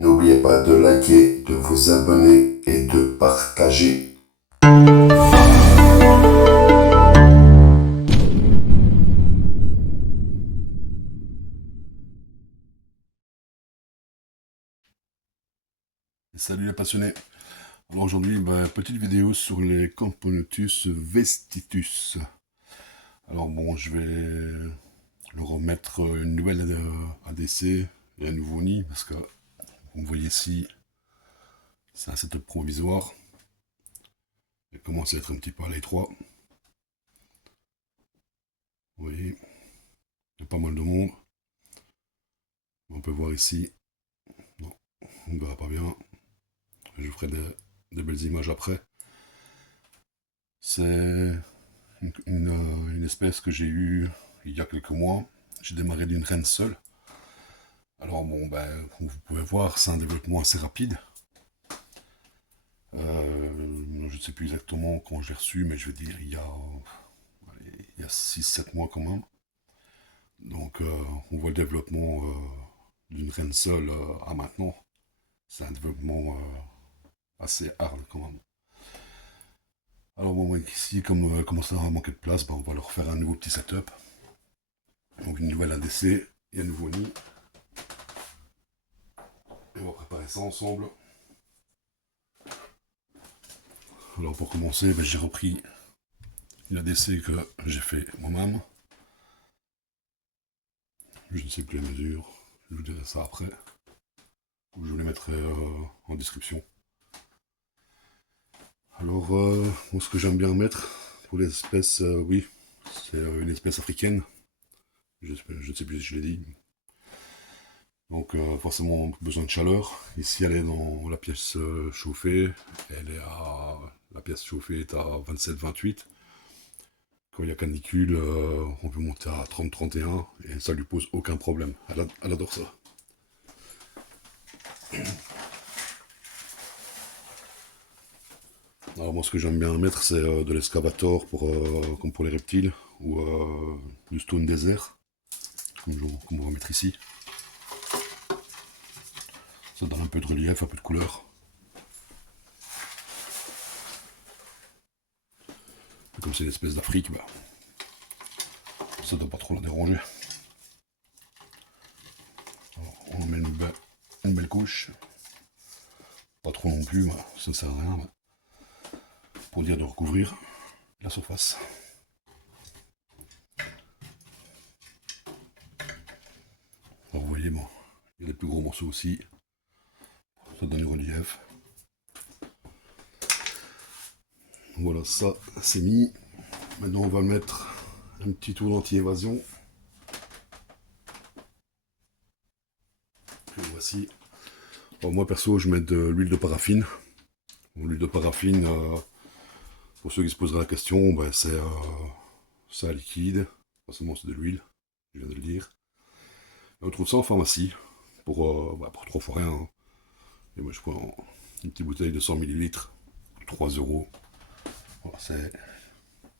N'oubliez pas de liker, de vous abonner et de partager. Salut les passionnés. Alors aujourd'hui, petite vidéo sur les Camponotus vestitus. Alors bon, je vais leur remettre une nouvelle ADC et un nouveau nid parce que vous voyez ici, c'est un setup provisoire. Il commence à être un petit peu à l'étroit. Vous voyez, il y a pas mal de monde. On peut voir ici, non, on ne verra pas bien. Je vous ferai des belles images après. C'est une espèce que j'ai eue il y a quelques mois. J'ai démarré d'une reine seule. Alors bon, comme vous pouvez voir, c'est un développement assez rapide. Je ne sais plus exactement quand j'ai reçu, mais je veux dire il y a 6-7 mois quand même. Donc on voit le développement d'une reine seule à maintenant. C'est un développement assez hard quand même. Alors bon, ici, comme ça va manquer de place, on va leur faire un nouveau petit setup. Donc une nouvelle ADC et un nouveau nid. Et on va préparer ça ensemble. Alors pour commencer, j'ai repris une ADC que j'ai fait moi-même. Je ne sais plus les mesures, je vous dirai ça après. Je vous les mettrai en description. Alors, ce que j'aime bien mettre pour les espèces, oui, c'est une espèce africaine. Je ne sais plus si je l'ai dit. Donc forcément besoin de chaleur. Ici elle est dans la pièce chauffée. La pièce chauffée est à 27-28. Quand il y a canicule, on peut monter à 30-31 et ça lui pose aucun problème. Elle adore ça. Alors moi ce que j'aime bien mettre c'est de l'escavator comme pour les reptiles ou du stone desert comme on va mettre ici. Ça donne un peu de relief, un peu de couleur. Et comme c'est une espèce d'Afrique, ça ne doit pas trop la déranger. Alors, on met une belle couche. Pas trop non plus, ça ne sert à rien. Pour dire de recouvrir la surface. Alors vous voyez, bon, il y a des plus gros morceaux aussi. Ça donne du relief. Voilà, ça c'est mis. Maintenant on va mettre un petit tour d'anti-évasion. Voici. Alors moi perso je mets de l'huile de paraffine. L'huile de paraffine, pour ceux qui se poseraient la question, c'est un liquide. Forcément c'est de l'huile, je viens de le dire. Et on trouve ça en pharmacie pour 3 fois rien. Hein. Et moi je prends une petite bouteille de 100 ml, 3 euros. Voilà,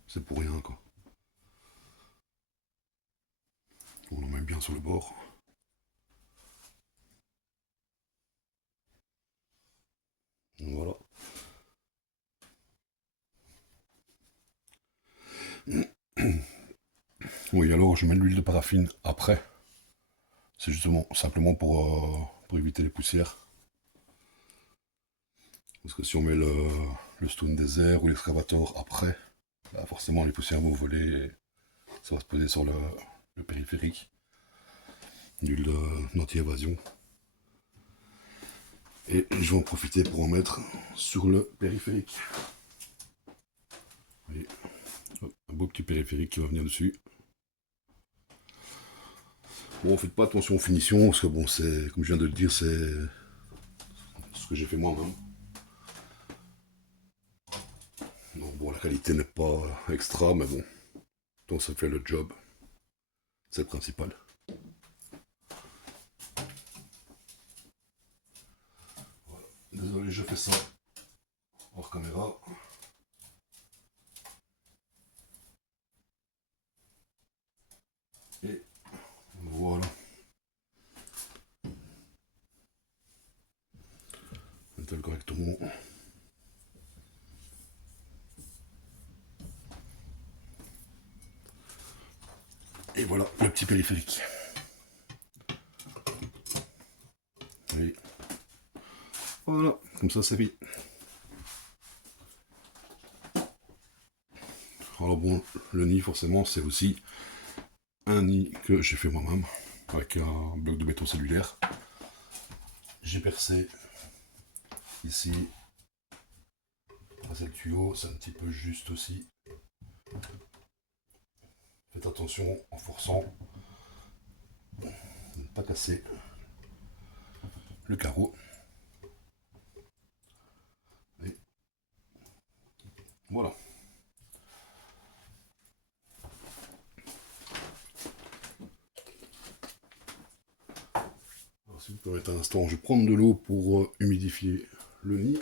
c'est pour rien quoi. On en met bien sur le bord. Voilà. Oui, alors je mets de l'huile de paraffine après. C'est justement simplement pour éviter les poussières. Parce que si on met le stone desert ou l'excavator après, forcément les poussières vont voler et ça va se poser sur le périphérique. L'huile d'anti-évasion. Et je vais en profiter pour en mettre sur le périphérique. Voyez, un beau petit périphérique qui va venir dessus. Bon, faites pas attention aux finitions, parce que bon, c'est, comme je viens de le dire, c'est ce que j'ai fait moi-même. Donc bon, la qualité n'est pas extra, mais bon, tant ça fait le job, c'est le principal. Voilà. Désolé, je fais ça hors caméra. Et voilà. voilà le petit périphérique. Et voilà, comme ça c'est fait. Alors bon, le nid forcément c'est aussi un nid que j'ai fait moi-même avec un bloc de béton cellulaire. J'ai percé ici. C'est le tuyau, c'est un petit peu juste aussi. Faites attention en forçant de ne pas casser le carreau. Et voilà. Alors, si vous permettez un instant, je vais prendre de l'eau pour humidifier le nid.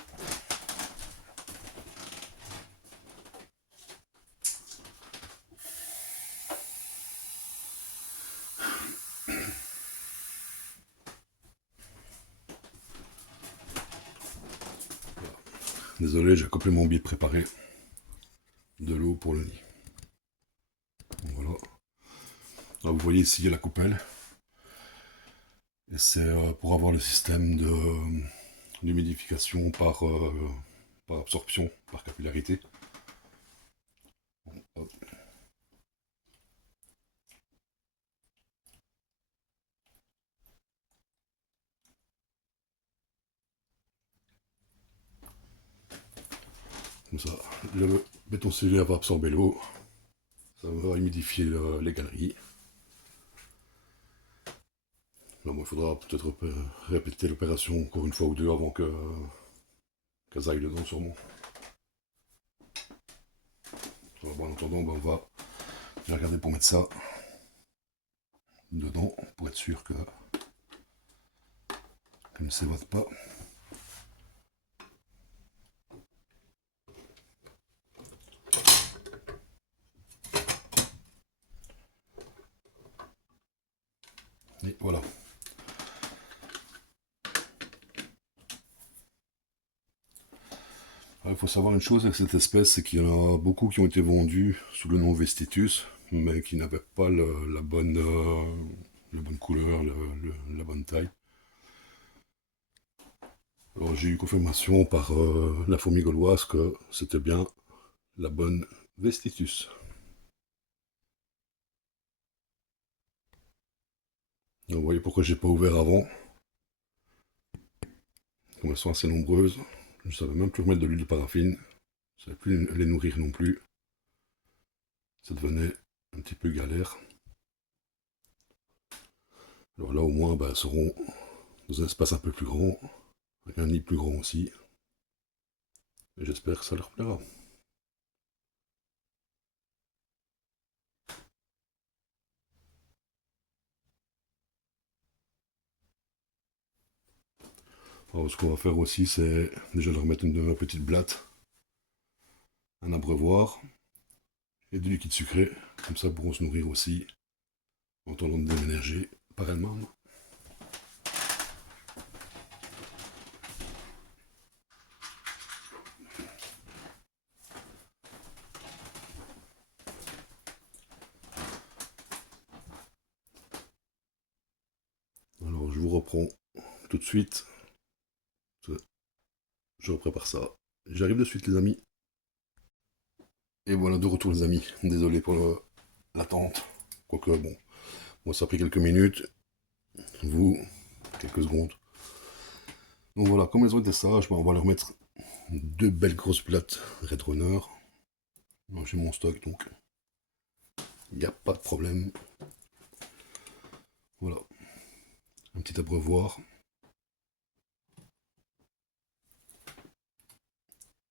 Désolé, j'ai complètement oublié de préparer de l'eau pour le nid. Voilà. Là, vous voyez ici, il y a la coupelle. Et c'est pour avoir le système d'humidification par absorption, par capillarité. Hop. Comme ça, le béton cellulaire va absorber l'eau. Ça va humidifier les galeries. Là, il faudra peut-être répéter l'opération encore une fois ou deux avant qu'elles aillent dedans sûrement. En attendant, on va regarder pour mettre ça dedans pour être sûr que ne s'évade pas. Et voilà. Il faut savoir une chose avec cette espèce, c'est qu'il y en a beaucoup qui ont été vendus sous le nom Vestitus, mais qui n'avaient pas la bonne couleur, la bonne taille. Alors j'ai eu confirmation par la fourmi gauloise que c'était bien la bonne Vestitus. Donc, vous voyez pourquoi j'ai pas ouvert avant. Comme elles sont assez nombreuses, je ne savais même plus remettre de l'huile de paraffine. Je ne savais plus les nourrir non plus. Ça devenait un petit peu galère. Alors là au moins elles seront dans un espace un peu plus grand, avec un nid plus grand aussi. Et j'espère que ça leur plaira. Alors ce qu'on va faire aussi, c'est déjà leur mettre une petite blatte, un abreuvoir et du liquide sucré, comme ça pourront se nourrir aussi en attendant de déménager par elles-mêmes. Alors je vous reprends tout de suite. Je prépare ça. J'arrive de suite les amis. Et voilà de retour les amis. Désolé pour l'attente. Quoique bon, moi ça a pris quelques minutes. Vous, quelques secondes. Donc voilà, comme elles ont été sages, on va leur mettre deux belles grosses plates Red Runner. J'ai mon stock donc il n'y a pas de problème. Voilà. Un petit abreuvoir.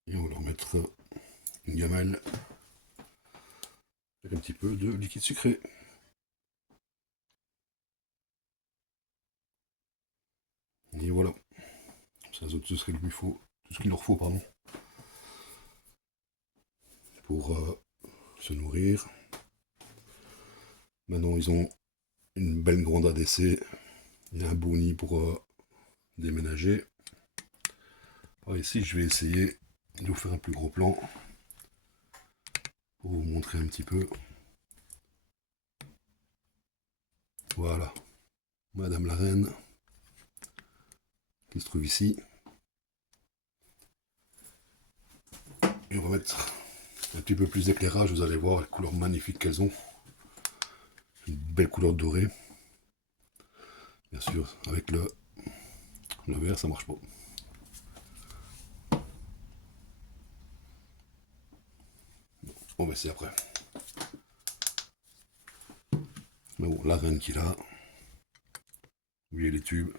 Et on va leur mettre une gamelle avec un petit peu de liquide sucré. Et voilà. Ça, ce serait le plus faut, tout ce qu'il leur faut, pardon, pour se nourrir. Maintenant, ils ont une belle grande ADC. Il y a un beau nid pour déménager. Alors ici, je vais essayer de vous faire un plus gros plan pour vous montrer un petit peu. Voilà, Madame la Reine, qui se trouve ici. Et on va mettre un petit peu plus d'éclairage, vous allez voir les couleurs magnifiques qu'elles ont. Une belle couleur dorée. Bien sûr, avec le vert, ça marche pas. On va essayer après. Mais bon, la reine qui est là. Vous voyez les tubes.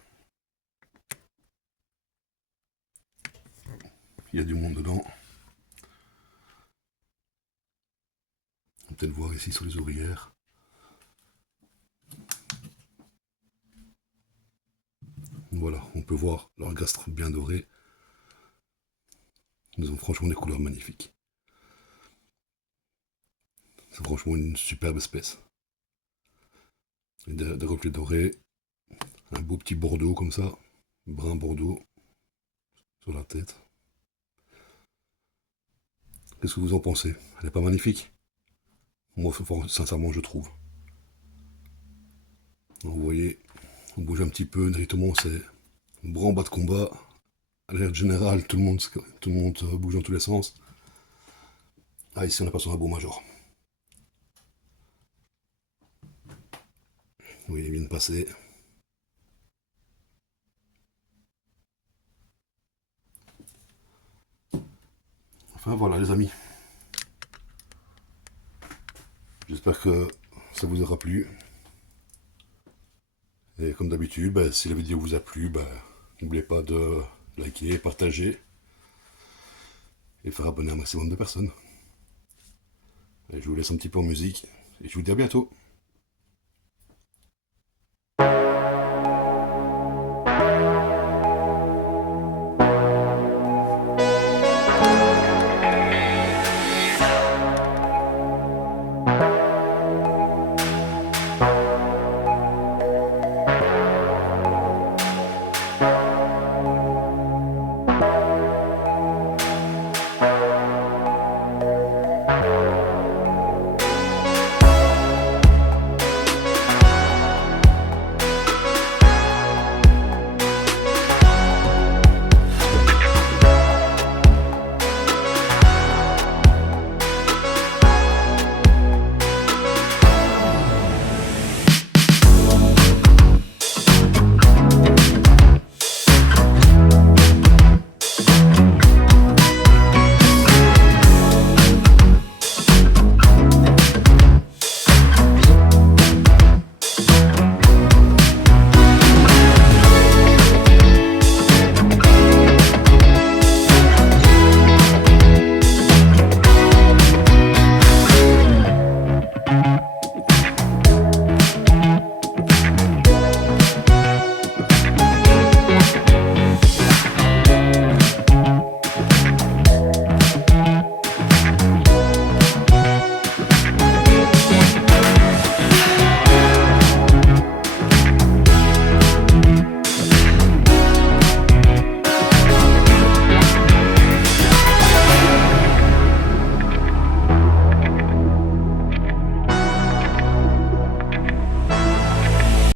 Il y a du monde dedans. On peut peut-être voir ici sur les ouvrières. Voilà, on peut voir leur gastre bien doré. Ils ont franchement des couleurs magnifiques. C'est franchement une superbe espèce. Et des reflets dorés, un beau petit bordeaux comme ça, brun bordeaux sur la tête. Qu'est-ce que vous en pensez? Elle n'est pas magnifique? Moi, sincèrement, je trouve. Donc, vous voyez, on bouge un petit peu, directement, c'est branle-bas de combat. À l'air général, tout le monde bouge dans tous les sens. Ah, ici, on a pas sur un beau major. Oui, il vient de passer. Enfin, voilà, les amis. J'espère que ça vous aura plu. Et comme d'habitude, si la vidéo vous a plu, n'oubliez pas de liker, partager et faire abonner un maximum de personnes. Et je vous laisse un petit peu en musique et je vous dis à bientôt.